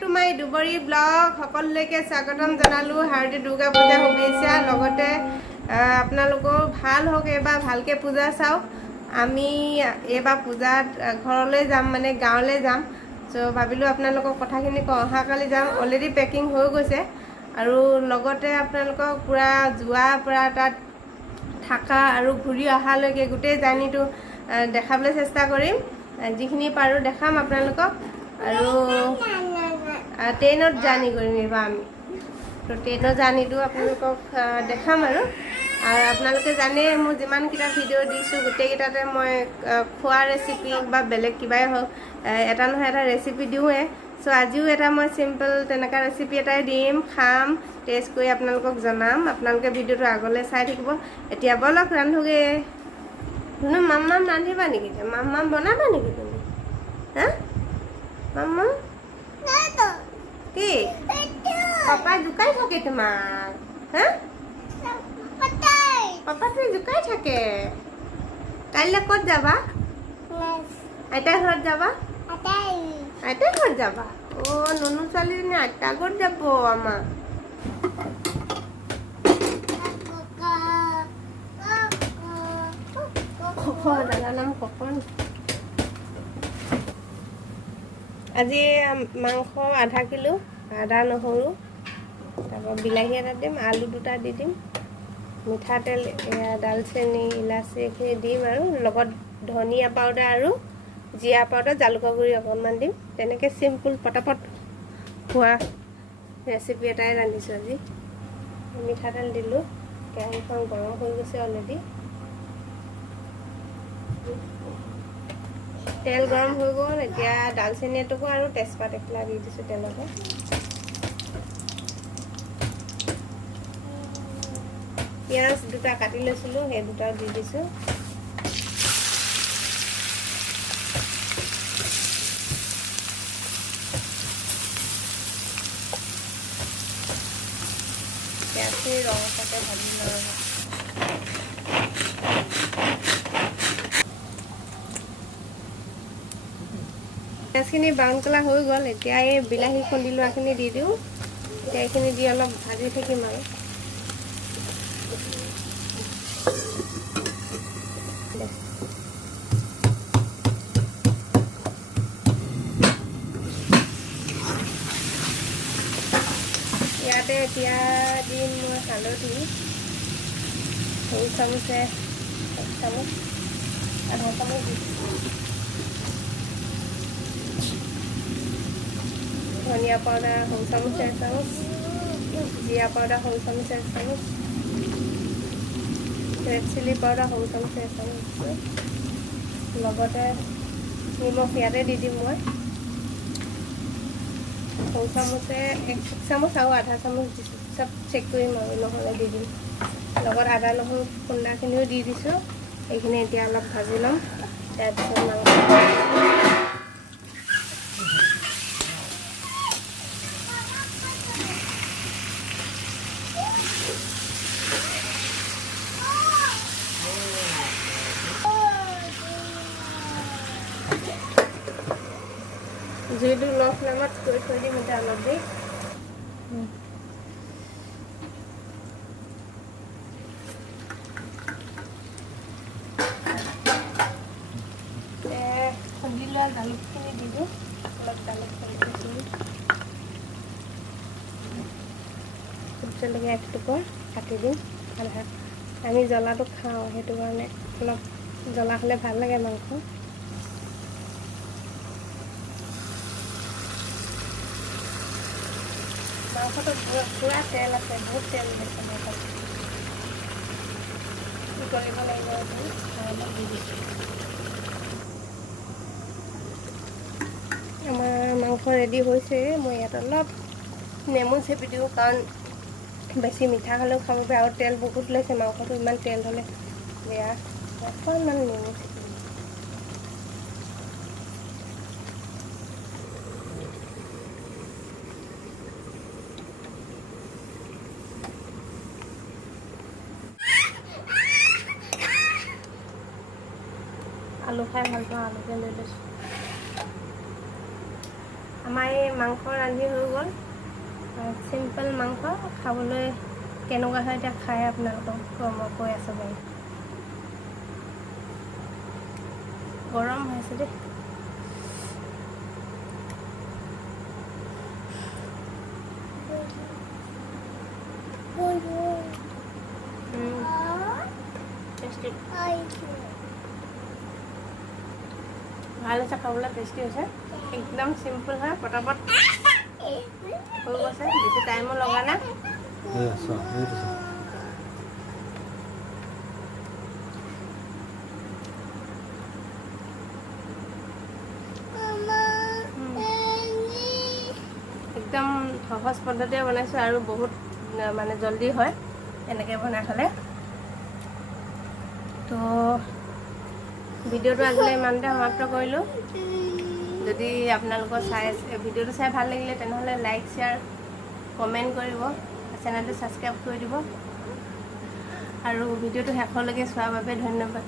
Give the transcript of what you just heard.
To my দুবৰী blog সকলোলৈকে স্বাগতম জনালোঁ। হাৰ্দিক দুৰ্গা পূজা শুভেচ্ছা। লগতে আপোনালোকৰ ভাল হওক, এইবাৰ ভালকৈ পূজা চাওক। আমি এইবাৰ পূজাত ঘৰলৈ যাম, মানে গাঁৱলৈ যাম। চ' ভাবিলোঁ আপোনালোকক কথাখিনি কওঁ। অহাকালি যাম, অলৰেডি পেকিং হৈ গৈছে। আৰু লগতে আপোনালোকক পূৰা যোৱাৰ পৰা তাত থাকা আৰু ঘূৰি অহালৈকে গোটেই জাৰ্ণিটো দেখাবলৈ চেষ্টা কৰিম। যিখিনি পাৰোঁ দেখাম আপোনালোকক। আৰু ট্ৰেইনত জাৰ্ণি কৰিম এইবাৰ আমি। তো ট্ৰেইনৰ জাৰ্ণিটো আপোনালোকক দেখাম। আৰু আপোনালোকে জানে মোৰ যিমানকেইটা ভিডিঅ' দিছোঁ গোটেইকেইটাতে মই খোৱা ৰেচিপি বা বেলেগ কিবাই হওক এটা নহয় এটা ৰেচিপি দিওঁৱে। চ' আজিও এটা মই চিম্পল তেনেকুৱা ৰেচিপি এটাই দিম, খাম, টেষ্ট কৰি আপোনালোকক জনাম। আপোনালোকে ভিডিঅ'টো আগলৈ চাই থাকিব। এতিয়া ব'লক ৰান্ধোগৈ। ধুনু মাম ৰান্ধিবা নেকি? মাম বনাবা নেকি তুমি? হা মাম কি পাপাই জোকাই থাকে তোমাক? হা পাপাটো জোকাই থাকে। কাইলৈ ক'ত যাবা? আইতাৰ ঘৰত যাবা? আইতাৰ ঘৰত যাবা? অ' ননু ছোৱালীজনী আইতাৰ ঘৰত যাব আমাৰ। দাদাৰ নাম ককন। আজি মাংস আধা কিলো, আদা নহৰু, তাৰপৰা বিলাহী এটা দিম, আলু দুটা দি দিম, মিঠাতেল, দালচেনি, ইলাচি এইখিনি দিম। আৰু লগত ধনিয়া পাউডাৰ আৰু জিৰা পাউডাৰ, জালুকৰ গুড়ি অকণমান দিম। তেনেকৈ চিম্পুল পটাপট খোৱা ৰেচিপি এটাই ৰান্ধিছোঁ আজি। মিঠাতেল দিলোঁ, কেৰাহীখন গৰম হৈ গৈছে অলৰেডি। তেল গৰম হৈ গ'ল। এতিয়া দালচেনি এটুকু আৰু তেজপাত এখিলা দি দিছোঁ তেলতে। পিঁয়াজ দুটা কাটি লৈছিলোঁ, সেই দুটাও দি দিছোঁ। পিঁয়াজখিনি ৰঙচুৱাকৈ ভাজি লওঁ। পিঁয়াজখিনি ব্ৰাউন কালাৰ হৈ গ'ল। এতিয়া এই বিলাহী খুন্দি লোৱাখিনি দি দিওঁ। এতিয়া এইখিনি দি অলপ ভাজি থাকিম। আৰু ইয়াতে এতিয়া দিম মই হালধি, সৰু চামুচে 1 চামুচ, আধা চামুচ দি ধনিয়া পাউডাৰ সৰু চামুচ 1 চামুচ, জিৰা পাউডাৰ সৰু চামুচ 1 চামুচ, ৰেড চিলি পাউডাৰ সৰু চামুচ 1 চামুচ দিছোঁ। লগতে নিমখ ইয়াতে দি দিম মই। সৰু চামুচে 1 চামুচ আৰু আধা চামুচ দিছোঁ। চব চেক কৰিম আৰু নহ'লে দি দিম। লগত আদা নহৰু খুন্দাখিনিও দি দিছোঁ। এইখিনি এতিয়া অলপ ভাজি ল'ম। তাৰপিছত মাংস জুইটো ল' ফ্লেমত কৰি থৈ দিম এতিয়া অলপ দেৰি। খুন্দি লোৱা জালুকখিনি দি দিওঁ। অলপ জালুক খুন্দি দিওঁ। ভোট জলকীয়া 1 টুকুৰা কাটি দিম। আমি জ্বলাটো খাওঁ, সেইটো কাৰণে অলপ জ্বলা হ'লে ভাল লাগে মাংস। মাংসটো পুৰা তেল আছে, বহুত তেল দিছে মাংসত। উতলিব লাগিব। অলপ দি দিছোঁ। আমাৰ মাংস ৰেডি হৈছে। মই ইয়াত অলপ নেমু চেপি দিওঁ, কাৰণ বেছি মিঠা হ'লেও খাব বেয়া। আৰু তেল বহুত লৈছে মাংসটো, ইমান তেল হ'লে বেয়া। অকণমান নেমু চেপি দিওঁ। আলু খাই ভাল পাওঁ, আলুকে লৈ লৈছোঁ। আমাৰ এই মাংস ৰান্ধি হৈ গ'ল। চিম্পল মাংস খাবলৈ কেনেকুৱা হয় এতিয়া খাই আপোনালোকক মই কৈ আছোঁ বাৰু। গৰম হৈছে দেই। টেষ্টি ভাল হৈছে, খাবলৈ টেষ্টি হৈছে। একদম চিম্পল হয়, পটাপট হৈ গৈছে, বেছি টাইমো লগা নাই। একদম সহজ পদ্ধতিৰে বনাইছোঁ আৰু বহুত মানে জল্দি হয় এনেকৈ বনাই খালে। তো ভিডিঅ'টো আজিলৈ ইমানতে সমাপ্ত কৰিলোঁ। যদি আপোনালোকৰ ভিডিঅ'টো চাই ভাল লাগিলে তেনেহ'লে লাইক শ্বেয়াৰ কমেণ্ট কৰিব, চেনেলটো ছাবস্ক্ৰাইব কৰি দিব আৰু ভিডিঅ'টো শেষলৈকে চোৱাৰ বাবে ধন্যবাদ।